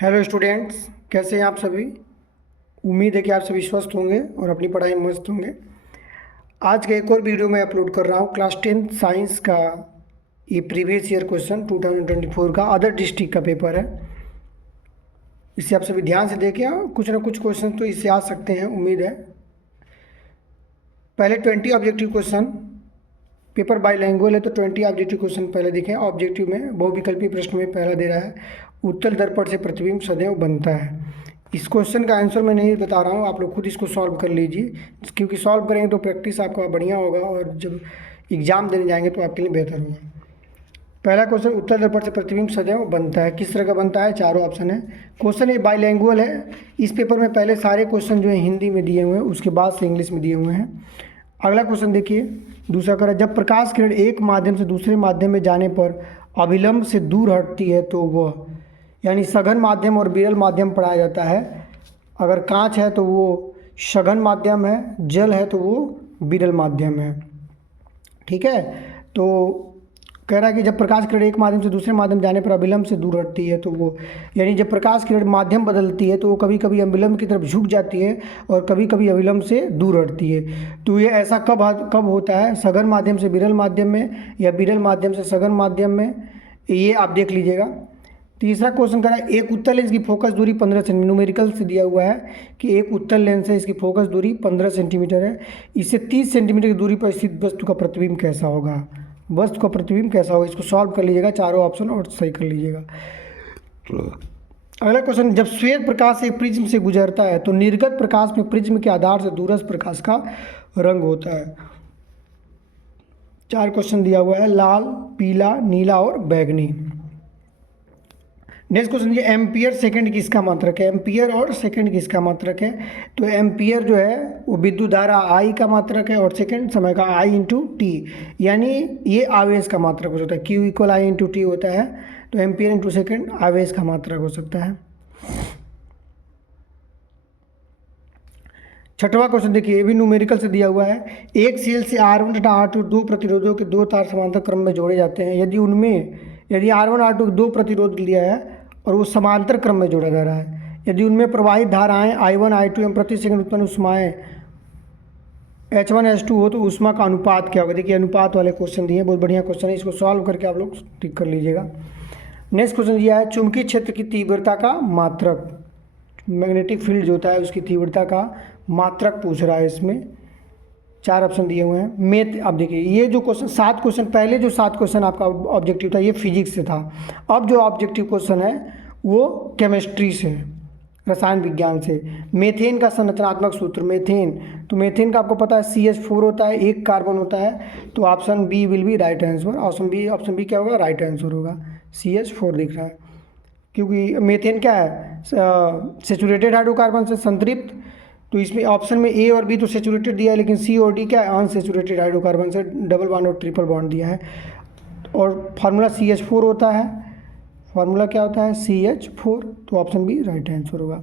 Hello students, कैसे हैं आप सभी। उम्मीद है कि आप सभी स्वस्थ होंगे और अपनी पढ़ाई में मस्त होंगे। आज का एक और वीडियो मैं अपलोड कर रहा हूँ क्लास 10 साइंस का। ये प्रीवियस ईयर क्वेश्चन 2024 का अदर डिस्ट्रिक्ट का पेपर है। इसे आप सभी ध्यान से देखें, कुछ ना कुछ क्वेश्चन तो इससे आ सकते हैं, उम्मीद है। पहले 20 ऑब्जेक्टिव क्वेश्चन, पेपर बाईलैंग्वेज है तो 20 ऑब्जेक्टिव क्वेश्चन पहले देखें। ऑब्जेक्टिव में बहुविकल्पी प्रश्न में पहला दे रहा है, उत्तल दर्पण से प्रतिबिंब सदैव बनता है। इस क्वेश्चन का आंसर मैं नहीं बता रहा हूँ, आप लोग खुद इसको सॉल्व कर लीजिए, क्योंकि सॉल्व करेंगे तो प्रैक्टिस आपका बढ़िया होगा और जब एग्जाम देने जाएंगे तो आपके लिए बेहतर होगा। पहला क्वेश्चन, उत्तल दर्पण से प्रतिबिंब सदैव बनता है, किस तरह का बनता है? चारों ऑप्शन है। क्वेश्चन ये बाईलैंग्वेज है। इस पेपर में पहले सारे क्वेश्चन जो है हिंदी में दिए हुए हैं, उसके बाद से इंग्लिश में दिए हुए हैं। अगला क्वेश्चन देखिए, दूसरा करा, जब प्रकाश किरण एक माध्यम से दूसरे माध्यम में जाने पर अभिलंब से दूर हटती है तो वह, यानी सघन माध्यम और विरल माध्यम पढ़ाया जाता है। अगर कांच है तो वो सघन माध्यम है, जल है तो वो विरल माध्यम है। ठीक है, तो कह रहा है कि जब प्रकाश किरण एक माध्यम से दूसरे माध्यम जाने पर अभिलंब से दूर हटती है तो वो, यानी जब प्रकाश किरण माध्यम बदलती है तो वो कभी कभी अभिलंब की तरफ झुक जाती है और कभी कभी अभिलंब से दूर हटती है। तो ये ऐसा कब होता है? सघन माध्यम से विरल माध्यम में या विरल माध्यम से सघन माध्यम में, ये आप देख लीजिएगा। तीसरा क्वेश्चन करा, एक उत्तल लेंस की फोकस दूरी 15 सेंटीमीटर, न्यूमेरिकल से दिया हुआ है कि एक उत्तल लेंस है, इसकी फोकस दूरी 15 सेंटीमीटर है। इससे 30 सेंटीमीटर की दूरी पर स्थित वस्तु का प्रतिबिंब कैसा होगा? वस्तु का प्रतिबिंब कैसा होगा? इसको सॉल्व कर लीजिएगा, चारों ऑप्शन और सही कर लीजिएगा। अगला क्वेश्चन, जब श्वेत प्रकाश एक प्रिज्म से गुजरता है तो निर्गत प्रकाश में प्रिज्म के आधार से दूरस्थ प्रकाश का रंग होता है। 4 क्वेश्चन दिया हुआ है, लाल, पीला, नीला और बैगनी। नेक्स्ट क्वेश्चन, ये एम्पियर सेकंड किसका मात्रक है? एम्पियर और सेकंड किसका मात्रक है? तो एम्पियर जो है वो विद्युत धारा आई का मात्रक है और सेकंड समय का आई इंटू टी, यानी ये आवेश का मात्रक हो सकता है। क्यू इक्वल आई इंटू टी होता है, तो एम्पियर इंटू सेकंड आवेश का मात्रक हो सकता है। छठवां क्वेश्चन देखिए, ये भी न्यूमेरिकल से दिया हुआ है। एक सेल से R1 तथा R2 दो प्रतिरोधों के दो तार समांतर क्रम में जोड़े जाते हैं। यदि R1 R2 दो प्रतिरोध लिया है और वो समांतर क्रम में जोड़ा जा रहा है, यदि उनमें प्रवाहित धाराएं I1 I2 एवं प्रति सेकंड उत्पन्न उष्माएं H1 H2 हो तो उष्मा का अनुपात क्या होगा? देखिए, अनुपात वाले क्वेश्चन दिए, बहुत बढ़िया क्वेश्चन है, इसको सॉल्व करके आप लोग टिक कर लीजिएगा। नेक्स्ट क्वेश्चन दिया है, चुंबकीय क्षेत्र की तीव्रता का मात्रक, मैग्नेटिक फील्ड जो होता है उसकी तीव्रता का मात्रक पूछ रहा है। इसमें 4 ऑप्शन दिए हुए हैं। मैथ, अब देखिए ये जो क्वेश्चन 7 क्वेश्चन, पहले जो 7 क्वेश्चन आपका ऑब्जेक्टिव था ये फिजिक्स से था। अब जो ऑब्जेक्टिव क्वेश्चन है वो केमिस्ट्री से, रसायन विज्ञान से। मीथेन का संरचनात्मक सूत्र, मीथेन, तो मीथेन का आपको पता है CH4 होता है, एक कार्बन होता है, तो option B will be right answer. Option B क्या होगा? राइट आंसर होगा। CH4 दिख रहा है क्योंकि मीथेन क्या है? सेचुरेटेड हाइड्रोकार्बन से संतृप्त, तो इसमें ऑप्शन में ए और बी तो सेचुरेटेड दिया है, लेकिन सी और डी क्या है? अनसेचुरेटेड हाइड्रोकार्बन से डबल बॉन्ड और ट्रिपल बॉन्ड दिया है। और फार्मूला CH4 होता है। फार्मूला क्या होता है? CH4, तो ऑप्शन बी राइट आंसर होगा।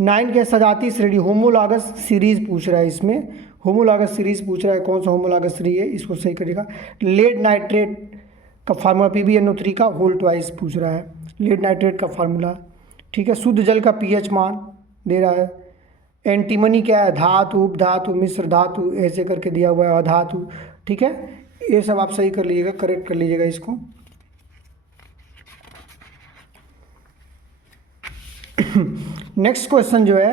9 के सजाती श्रेणी होमोलॉगस सीरीज पूछ रहा है। इसमें होमोलॉगस सीरीज पूछ रहा है, कौन सा होमोलॉगस श्रेणी है, इसको सही करिएगा। लेड नाइट्रेट का फार्मूला PbNO3 का होल ट्वाइस पूछ रहा है, लेड नाइट्रेट का फार्मूला। ठीक है, शुद्ध जल का pH मान दे रहा है। एंटीमनी क्या है? धातु, उपधातु, मिश्र धातु, ऐसे करके दिया हुआ है, अधातु। ठीक है, ये सब आप सही कर लीजिएगा, करेक्ट कर लीजिएगा इसको। नेक्स्ट क्वेश्चन जो है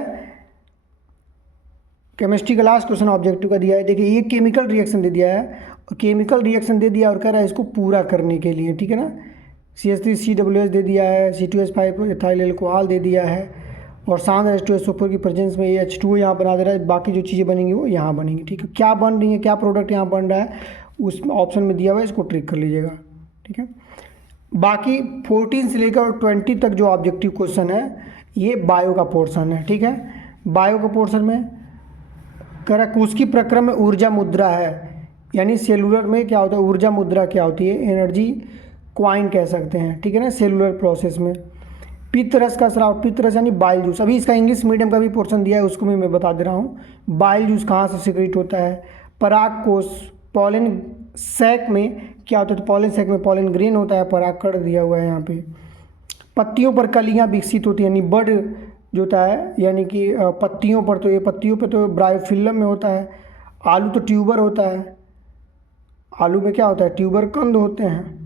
केमिस्ट्री का लास्ट क्वेश्चन ऑब्जेक्टिव का दिया है। देखिए, ये केमिकल रिएक्शन दे दिया है, केमिकल रिएक्शन दे दिया और कह रहा है इसको पूरा करने के लिए, ठीक है ना, CH3COOH दे दिया है, C2H5 एथाइल अल्कोहल दे दिया है, और शांत H2SO4 की प्रेजेंस में ये H2 यहाँ बना दे रहा है, बाकी जो चीज़ें बनेंगी वो यहाँ बनेंगी। ठीक है, क्या बन रही है, क्या प्रोडक्ट यहाँ बन रहा है, उस ऑप्शन में दिया हुआ है, इसको ट्रिक कर लीजिएगा। ठीक है, बाकी 14 से लेकर 20 तक जो ऑब्जेक्टिव क्वेश्चन है ये बायो का पोर्शन है। ठीक है, बायो का पोर्शन में कह रहा है कुछ प्रक्रम में ऊर्जा मुद्रा है, यानी सेलुलर में क्या होता है? ऊर्जा मुद्रा क्या होती है? एनर्जी क्वाइन कह सकते हैं। ठीक है ना, सेलुलर प्रोसेस में। पित्तरस का स्राव, पित्तरस यानी बाइल जूस, अभी इसका इंग्लिश मीडियम का भी पोर्शन दिया है, उसको भी मैं बता दे रहा हूँ। बाइल जूस कहाँ से सिक्रेट होता है? पराग कोश, पॉलन सैक में क्या होता है? तो पॉलन सैक में पॉलन ग्रेन होता है, पराग कण दिया हुआ है यहाँ पे। पत्तियों पर कलियां विकसित होती हैं, यानी बड जो होता है, यानी कि पत्तियों पर, तो ये पत्तियों पर तो ब्रायोफिल्म में होता है। आलू तो ट्यूबर होता है, आलू में क्या होता है, ट्यूबर कंद होते हैं।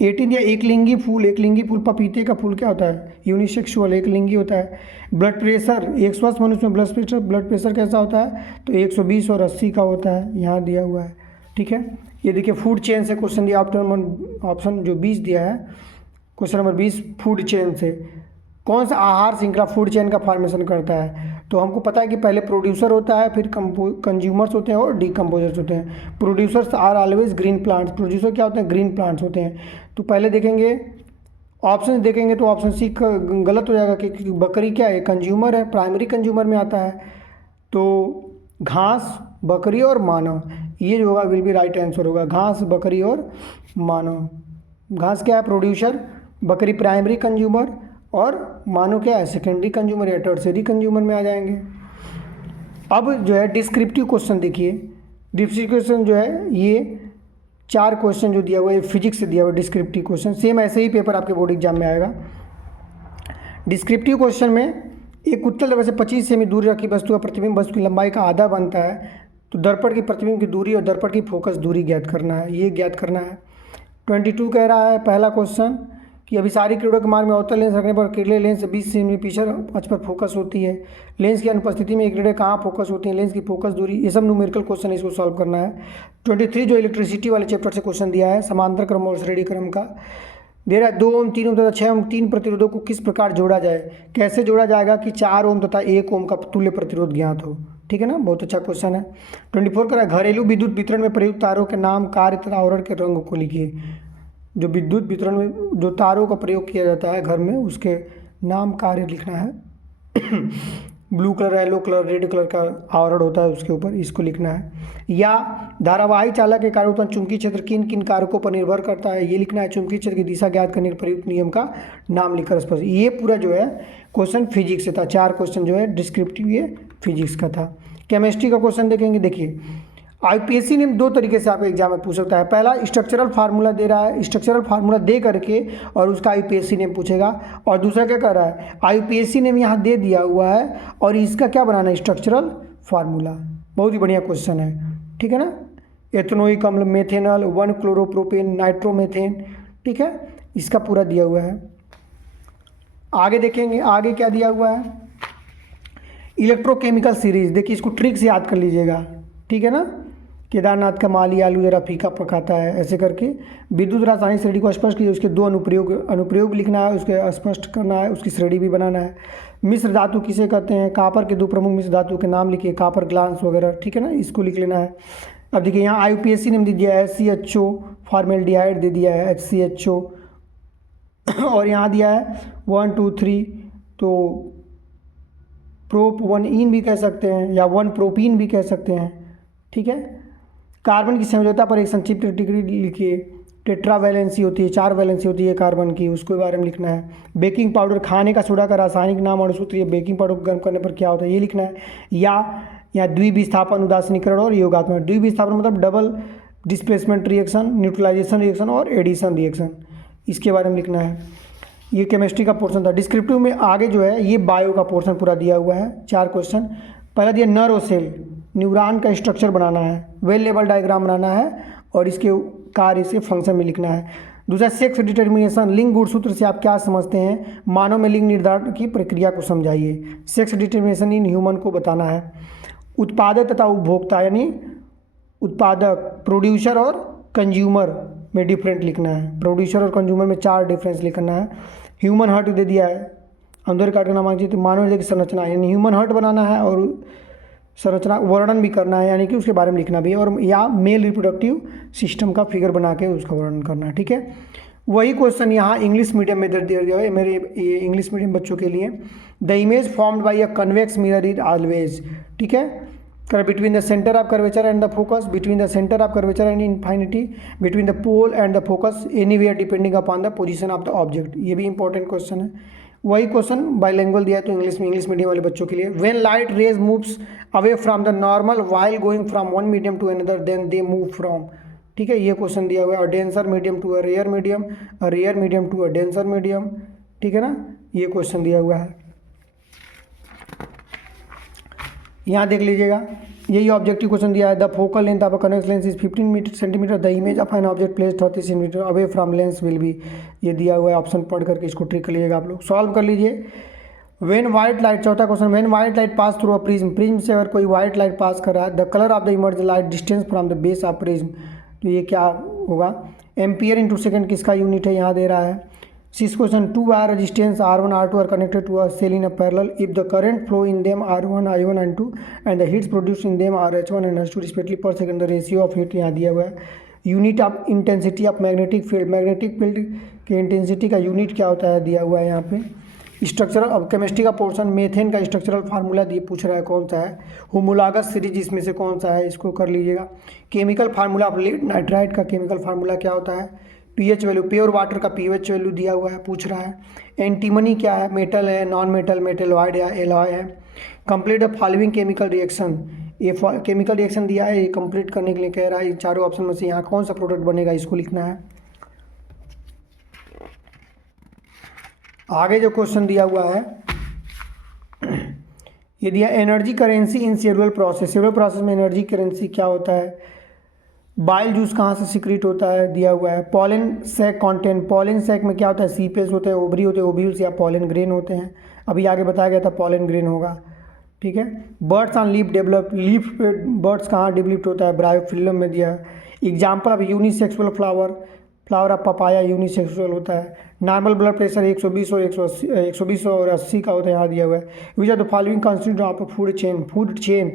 18 या एकलिंगी फूल, एकलिंगी फूल पपीते का फूल क्या होता है, यूनिसेक्सुअल, एकलिंगी होता है। ब्लड प्रेशर, एक स्वस्थ मनुष्य में ब्लड प्रेशर कैसा होता है, तो 120 और 80 का होता है, यहाँ दिया हुआ है। ठीक है, ये देखिए फूड चेन से क्वेश्चन दिया, ऑप्शन जो 20 दिया है, क्वेश्चन नंबर 20 फूड चेन से कौन सा आहार श्रृंखला फूड चेन का फॉर्मेशन करता है। तो हमको पता है कि पहले प्रोड्यूसर होता है, फिर कंज्यूमर्स होते हैं और डिकम्पोजर्स होते हैं। Producers are always green plants, producer क्या होते हैं, ग्रीन प्लांट्स होते हैं। तो पहले देखेंगे ऑप्शन देखेंगे तो ऑप्शन सी गलत हो जाएगा, क्योंकि बकरी क्या है, कंज्यूमर है, प्राइमरी कंज्यूमर में आता है। तो घास, बकरी और मानव, ये जो होगा विल बी राइट आंसर होगा, घास, बकरी और मानव। घास क्या है, प्रोड्यूसर, बकरी प्राइमरी कंज्यूमर और मानव क्या है, सेकेंडरी कंज्यूमर या टर्सरी कंज्यूमर में आ जाएंगे। अब जो है डिस्क्रिप्टिव क्वेश्चन देखिए, डिस्क्रिप्टिव क्वेश्चन जो है ये 4 क्वेश्चन जो दिया हुआ है फिजिक्स से दिया हुआ डिस्क्रिप्टिव क्वेश्चन, सेम ऐसे ही पेपर आपके बोर्ड एग्जाम में आएगा। डिस्क्रिप्टिव क्वेश्चन में एक उत्तल दर्पण से 25 सेमी दूरी रखी वस्तु का प्रतिबिंब वस्तु की लंबाई का आधा बनता है, तो दर्पण की प्रतिबिंब की दूरी और दर्पण की फोकस दूरी ज्ञात करना है, ये ज्ञात करना है। 22 कह रहा है पहला क्वेश्चन कि अभिसारी किरणों के मार्ग में अवतल लेंस रखने पर किरणें लेंस से 20 सेमी पीछे अक्ष पर फोकस होती है। लेंस की अनुपस्थिति में किरणें कहाँ फोकस होती हैं, लेंस की फोकस दूरी, ये सब न्यूमेरिकल क्वेश्चन है, इसको सॉल्व करना है। 23 जो इलेक्ट्रिसिटी वाले चैप्टर से क्वेश्चन दिया है, समांतर क्रम और श्रेणी क्रम का दे रहा है। 2 ओम 3 ओम तथा 6 ओम 3 प्रतिरोधों को किस प्रकार जोड़ा जाए, कैसे जोड़ा जाएगा कि 4 ओम तथा 1 ओम का तुल्य प्रतिरोध ज्ञात हो। ठीक है ना, बहुत अच्छा क्वेश्चन है। 24 का घरेलू विद्युत वितरण में प्रयुक्त तारों के नाम, कार्य तथा आवरण के रंग को लिखिए। जो विद्युत वितरण में जो तारों का प्रयोग किया जाता है घर में, उसके नाम, कार्य लिखना है। Blue colour, yellow colour, red colour का आवरण होता है उसके ऊपर, इसको लिखना है। या धारावाही चालक के कारण उत्पन्न चुंबकीय क्षेत्र किन किन कारकों पर निर्भर करता है, ये लिखना है। चुंबकीय क्षेत्र की दिशा ज्ञात करने के प्रयुक्त नियम का नाम लिखकर स्पष्ट, ये पूरा जो है क्वेश्चन फिजिक्स से था। 4 क्वेश्चन जो है डिस्क्रिप्टिव ये फिजिक्स का था। केमिस्ट्री का क्वेश्चन देखेंगे, देखिए आईपीएससी ने 2 तरीके से आपको एग्जाम में पूछ सकता है। पहला स्ट्रक्चरल फार्मूला दे रहा है, स्ट्रक्चरल फार्मूला दे करके और उसका आईपीएससी ने पूछेगा। और दूसरा क्या कर रहा है, आईपीएससी ने यहाँ दे दिया हुआ है और इसका क्या बनाना है, स्ट्रक्चरल फार्मूला। बहुत ही बढ़िया क्वेश्चन है, ठीक है ना। एथेनोइक अम्ल, मेथेनॉल, 1 क्लोरोप्रोपेन, नाइट्रोमेथेन, ठीक है, इसका पूरा दिया हुआ है। आगे देखेंगे, आगे क्या दिया हुआ है, इलेक्ट्रोकेमिकल सीरीज। देखिए इसको ट्रिक से याद कर लीजिएगा, ठीक है ना। केदारनाथ का माली आलू जरा फीका पकाता है, ऐसे करके विद्युत रासायनिक श्रेणी को स्पष्ट कीजिए। उसके 2 अनुप्रयोग लिखना है, उसके स्पष्ट करना है, उसकी श्रेणी भी बनाना है। मिश्र धातु किसे कहते हैं, कापर के 2 प्रमुख मिश्र धातु के नाम लिखिए, कापर ग्लांस वगैरह, ठीक है ना, इसको लिख लेना है। अब देखिए यहाँ आईपीएससी ने दे दिया है CHO, फॉर्मेल्डिहाइड दे दिया है HCHO, और यहाँ दिया है 1 2 3, तो प्रोप 1 भी कह सकते हैं या 1 प्रोपीन भी कह सकते हैं, ठीक है। कार्बन की समझौता पर एक संक्षिप्त टिप्पणी लिखिए। टेट्रा वैलेंसी होती है, 4 वैलेंसी होती है कार्बन की, उसके बारे में लिखना है। बेकिंग पाउडर, खाने का सोडा का रासायनिक नाम और सूत्र, ये बेकिंग पाउडर को गर्म करने पर क्या होता है, ये लिखना है। या द्विविस्थापन, उदासीनीकरण और योगात्मक। द्विविस्थापन मतलब double displacement reaction, neutralisation reaction और एडिशन रिएक्शन, इसके बारे में लिखना है। ये केमिस्ट्री का पोर्शन था। डिस्क्रिप्टिव में आगे जो है ये बायो का पोर्शन पूरा दिया हुआ है। 4 क्वेश्चन। पहला दिया नर्व सेल, न्यूरॉन का स्ट्रक्चर बनाना है, वेल लेवल डायग्राम बनाना है और इसके कार्य, इसके फंक्शन में लिखना है। दूसरा सेक्स डिटर्मिनेशन, लिंग गुणसूत्र से आप क्या समझते हैं, मानव में लिंग निर्धारण की प्रक्रिया को समझाइए। सेक्स डिटर्मिनेशन इन ह्यूमन को बताना है। उत्पादक तथा उपभोक्ता, यानी उत्पादक, प्रोड्यूसर और कंज्यूमर में डिफरेंट लिखना है। प्रोड्यूसर और कंज्यूमर में 4 डिफरेंस लिखना है। ह्यूमन हार्ट दे दिया है, अंदर काट का नाम चाहिए, मानव हृदय की संरचना, यानी ह्यूमन हार्ट बनाना है और संरचना वर्णन भी करना है, यानी कि उसके बारे में लिखना भी है। और या मेल रिप्रोडक्टिव सिस्टम का फिगर बना के उसका वर्णन करना है, ठीक है। वही क्वेश्चन यहाँ इंग्लिश मीडियम में दे दिया है, मेरे ये इंग्लिश मीडियम बच्चों के लिए। The image formed by a convex mirror is always, ठीक है, between the centre of curvature and the focus, between the centre of curvature and infinity, between the pole and the focus, anywhere depending upon the position of the object. ये भी important question है। वही question bilingual दिया है तो English में, English medium वाले बच्चों के लिए। When light rays moves away from the normal while going from one medium to another then they move from, ठीक है, ये क्वेश्चन दिया हुआ है। Denser medium to a rare medium, rare medium to a denser medium, ठीक है ना, ये क्वेश्चन दिया हुआ है। यहाँ देख लीजिएगा, यही ऑब्जेक्टिव क्वेश्चन दिया है। The focal length of a convex lens is 15 centimetre, the image of an object place 30 centimetre away from lens will be, ये दिया हुआ है। ऑप्शन पढ़ करके इसको ट्रिक कर लीजिएगा आप लोग, सॉल्व कर लीजिए। वेन वाइट लाइट, चौथा question, when white light pass through a prism, prism से अगर कोई वाइट लाइट पास कर रहा है, the colour of the emerge light distance from the base of prism, तो ये क्या होगा, एम्पियर इंटू सेकेंड किसका यूनिट है, यहाँ दे रहा है। Six question, two wire resistance R1 R2 are connected to a cell in a parallel if the current flow in them R1 I1 and 2 and the heats produce in them RH1 and H2 respectively per second, the ratio of heat यहाँ दिया हुआ है। Unit of intensity of magnetic field, magnetic field के intensity का unit क्या होता है दिया हुआ है यहाँ पे। स्ट्रक्चरल, अब केमिस्ट्री का पोर्शन, मेथेन का स्ट्रक्चरल फार्मूला दिए पूछ रहा है कौन सा है, होमोलॉगस सीरीज इसमें से कौन सा है, इसको कर लीजिएगा। Chemical formula of lead nitride का केमिकल फार्मूला क्या होता है, पीएच वैल्यू, प्योर वाटर का पीएच वैल्यू दिया हुआ है, पूछ रहा है। एंटीमनी क्या है, मेटल है, नॉन मेटल, मेटलॉइड या एलॉय है। Complete the following chemical reaction, ये केमिकल रिएक्शन दिया है, ये कंप्लीट करने के लिए कह रहा है। चारों ऑप्शन में से यहाँ कौन सा प्रोडक्ट बनेगा, इसको लिखना है। आगे जो क्वेश्चन दिया हुआ है, ये दिया energy currency in cellular process, cellular process में एनर्जी करेंसी क्या होता है। बाइल जूस कहाँ से सिक्रीट होता है दिया हुआ है। Pollen sac content, pollen sac में क्या होता है, सीपेस होते हैं, ओवरी होते हैं, ओव्यूल्स या पॉलन ग्रेन होते हैं। अभी आगे बताया गया था पॉलन ग्रेन होगा, ठीक है। Birds on leaf develop, leaf पे बर्ड्स कहाँ डेवलप्ड होता है, ब्रायोफिल्म में दिया है। Example of unisexual flower, flower of papaya unisexual होता है। नॉर्मल ब्लड प्रेशर 120 और 120 और 80 का होता है, यहाँ दिया हुआ है। Which are the following constituent of food chain, food chain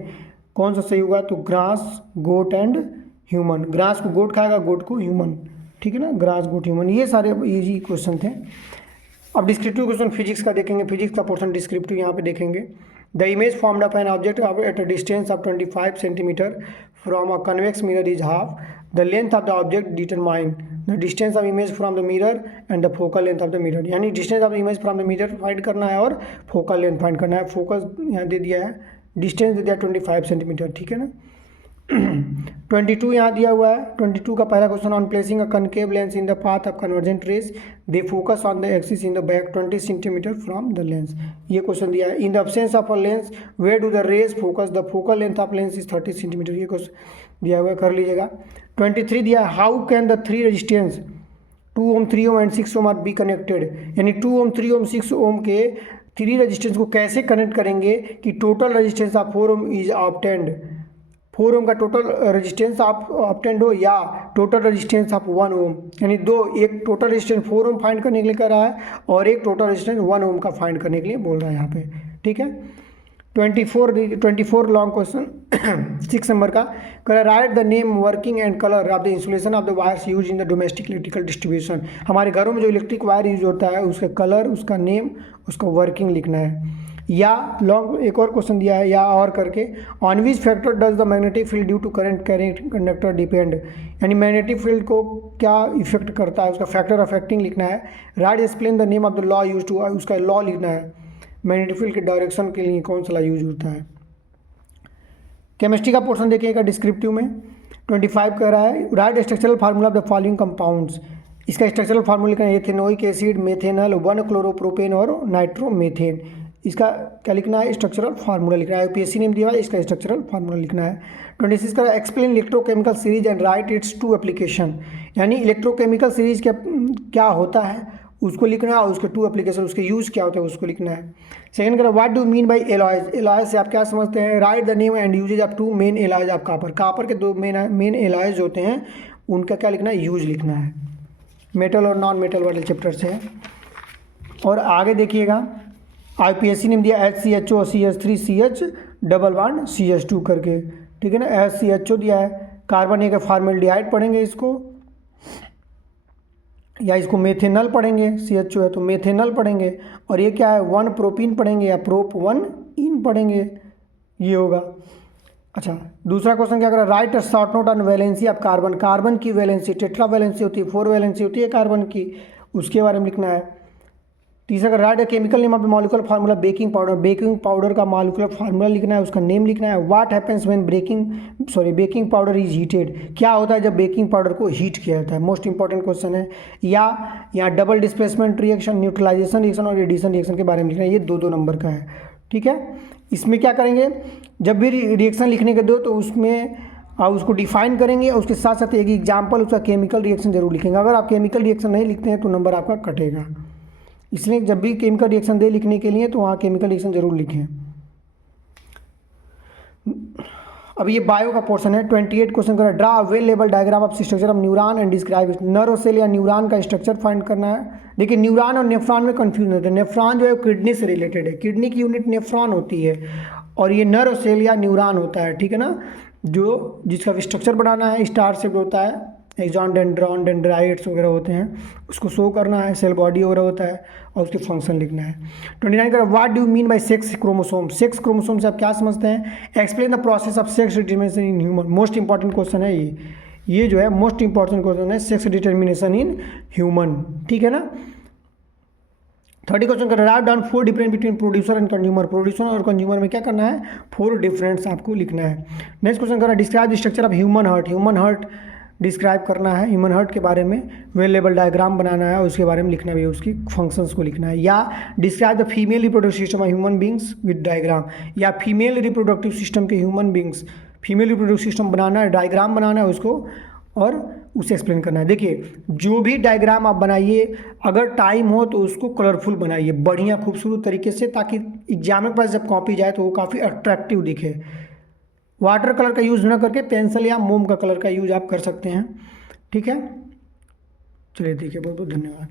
कौन सा सही होगा, तो grass, goat and human. Grass को गोट खाएगा, गोट को ह्यूमन, ठीक है ना, ग्रास गोट ह्यूमन। ये सारे इजी क्वेश्चन थे। अब डिस्क्रिप्टिव क्वेश्चन फिजिक्स का देखेंगे, फिजिक्स का पोर्शन डिस्क्रिप्टिव यहाँ पे देखेंगे। The image formed of an object at a distance of 25 centimetre from a convex mirror is half the length of the object determine the distance of image from the mirror and the focal length of the mirror, यानी distance of image from the mirror find करना है और focal length find करना है। Focus यहाँ दे दिया है, distance दे दिया 25 सेंटीमीटर, ठीक है ना। 22 यहाँ दिया हुआ है। 22 का पहला question, on placing a concave lens in the path of convergent rays they focus on the axis in the back 20 centimetre from the lens, ये क्वेश्चन दिया है। In the absence of a lens where do the rays focus, the focal length of lens is 30 centimetre, ये question दिया हुआ है, कर लीजिएगा। 23 दिया है, how can the three resistance 2 ohm 3 Om and 6 ohm are be connected, यानी 2 ohm 3 ओम 6 ओम के थ्री रेजिस्टेंस को कैसे कनेक्ट करेंगे कि total resistance of 4 ohm is obtained, 4 ohm का टोटल रेजिस्टेंस आप ऑब्टेंड हो या टोटल रेजिस्टेंस ऑफ 1 ओम, यानी दो, एक टोटल रेजिस्टेंस 4 ओम फाइंड करने के लिए कर रहा है और एक टोटल रेजिस्टेंस 1 ओम का फाइंड करने के लिए बोल रहा है यहाँ पे, ठीक है। 24 लॉन्ग क्वेश्चन 6 नंबर का, कर write the name, working and colour of the insulation of the wires use in the domestic electrical distribution, हमारे घरों में जो इलेक्ट्रिक वायर यूज होता है उसका कलर, उसका नेम, उसका वर्किंग लिखना है। या लॉन्ग एक और क्वेश्चन दिया है, या और करके, on which factor does the magnetic field due to current carrying conductor depend, यानी मैग्नेटिक फील्ड को क्या इफेक्ट करता है, उसका फैक्टर अफेक्टिंग लिखना है। Write explain the name of the law use to, उसका लॉ लिखना है, मैग्नेटिक फील्ड के डायरेक्शन के लिए कौन सा लॉ यूज होता है। केमिस्ट्री का पोर्शन देखिएगा डिस्क्रिप्टिव में 25 कह रहा है, right structural formula of the following compounds, इसका स्ट्रक्चरल फार्मूला लिखना है, एथेनोइक एसिड, मेथेनल, 1 क्लोरोप्रोपेन और नाइट्रोमेथेन, इसका क्या लिखना है, स्ट्रक्चरल फार्मूला लिखना है। यूपीएससी नेम दिया है, इसका स्ट्रक्चरल फार्मूला लिखना है। 26 का explain electrochemical series and write its two application, यानी इलेक्ट्रोकेमिकल सीरीज क्या होता है उसको लिखना है और उसके 2 एप्लीकेशन, उसके यूज़ क्या होता है उसको लिखना है। सेकंड करा, what do mean by alloys, alloys से आप क्या समझते हैं। Write the name and usages of 2 main alloys of copper, copper के 2 मेन एलॉयज होते हैं, उनका क्या लिखना है, यूज लिखना है। मेटल और नॉन मेटल वाले चैप्टर से है। और आगे देखिएगा, IPSC ने दिया HCHO CH3 CH double bond CH2 करके, ठीक है ना। HCHO दिया है, कार्बन एक फॉर्मेल्डिहाइड पढ़ेंगे इसको, या इसको मेथेनल पढ़ेंगे, CHO है तो मेथेनल पढ़ेंगे, और ये क्या है 1 प्रोपीन पढ़ेंगे या प्रोप 1 इन पढ़ेंगे, ये होगा। अच्छा, दूसरा क्वेश्चन क्या कर रहा है, right short note on valency of carbon, carbon की वैलेंसी, टेट्रा वैलेंसी होती है, 4 वैलेंसी होती है कार्बन की, उसके बारे में लिखना है। तीसरा right chemical name of molecular formula baking powder, baking powder का मॉलिक्यूलर फार्मूला लिखना है, उसका नेम लिखना है। What happens when baking powder is heated, क्या होता है जब बेकिंग पाउडर को हीट किया जाता है, मोस्ट इंपॉर्टेंट क्वेश्चन है। या double displacement reaction, neutralisation reaction और एडिशन रिएक्शन के बारे में लिखना है, ये 2-2 नंबर का है, ठीक है। इसमें क्या करेंगे, जब भी रिएक्शन लिखने के दो तो उसमें आप उसको डिफाइन करेंगे और उसके साथ साथ एक एग्जाम्पल उसका केमिकल रिएक्शन जरूर लिखेंगे। अगर आप केमिकल रिएक्शन नहीं लिखते हैं तो नंबर आपका कटेगा, इसलिए जब भी केमिकल रिएक्शन दे लिखने के लिए तो वहाँ केमिकल रिएक्शन जरूर लिखें। अब ये बायो का पोर्शन है। 28 क्वेश्चन कर draw a well level diagram of structure of neuron and describe it. Nerve cell या न्यूरॉन का स्ट्रक्चर फाइंड करना है। देखिए न्यूरॉन और नेफ्रॉन में कंफ्यूजन होता है। नेफ्रॉन जो है किडनी से रिलेटेड है, किडनी की यूनिट नेफ्रॉन होती है और ये नर्व सेल या न्यूरॉन होता है, ठीक है ना, जो जिसका स्ट्रक्चर बनाना है, स्टार शेप होता है, एक्सॉन डेंड्रॉन डेंड्राइट्स वगैरह होते हैं, उसको शो करना है, सेल बॉडी वगैरह होता है और उसके फंक्शन लिखना है। 29 का what do you mean by sex chromosome, sex chromosome से आप क्या समझते हैं, explain the process of sex determination in human. Most important question है ये जो है मोस्ट इंपॉर्टेंट क्वेश्चन है, सेक्स डिटर्मिनेशन इन ह्यूमन, ठीक है ना। 30 क्वेश्चन कर write down 4 difference between producer and consumer. Producer और कंज्यूमर में क्या करना है, 4 डिफरेंस आपको लिखना है। नेक्स्ट क्वेश्चन कर describe the structure of human heart. Human heart describe करना है, ह्यूमन हार्ट के बारे में वेल लेवल डायग्राम बनाना है, उसके बारे में लिखना भी है, उसकी फंक्शंस को लिखना है। या describe the female reproductive system of human beings with diagram, या फीमेल रिप्रोडक्टिव सिस्टम के human beings, female reproductive system बनाना है, डायग्राम बनाना है उसको और उसे एक्सप्लेन करना है। देखिए जो भी डायग्राम आप बनाइए अगर टाइम हो तो उसको कलरफुल बनाइए, बढ़िया खूबसूरत तरीके से, ताकि एग्जाम में पास जब कॉपी जाए तो वो काफ़ी अट्रैक्टिव दिखे। वाटर कलर का यूज़ ना करके पेंसिल या मोम का कलर का यूज आप कर सकते हैं, ठीक है। चलिए ठीक है, बहुत बहुत धन्यवाद।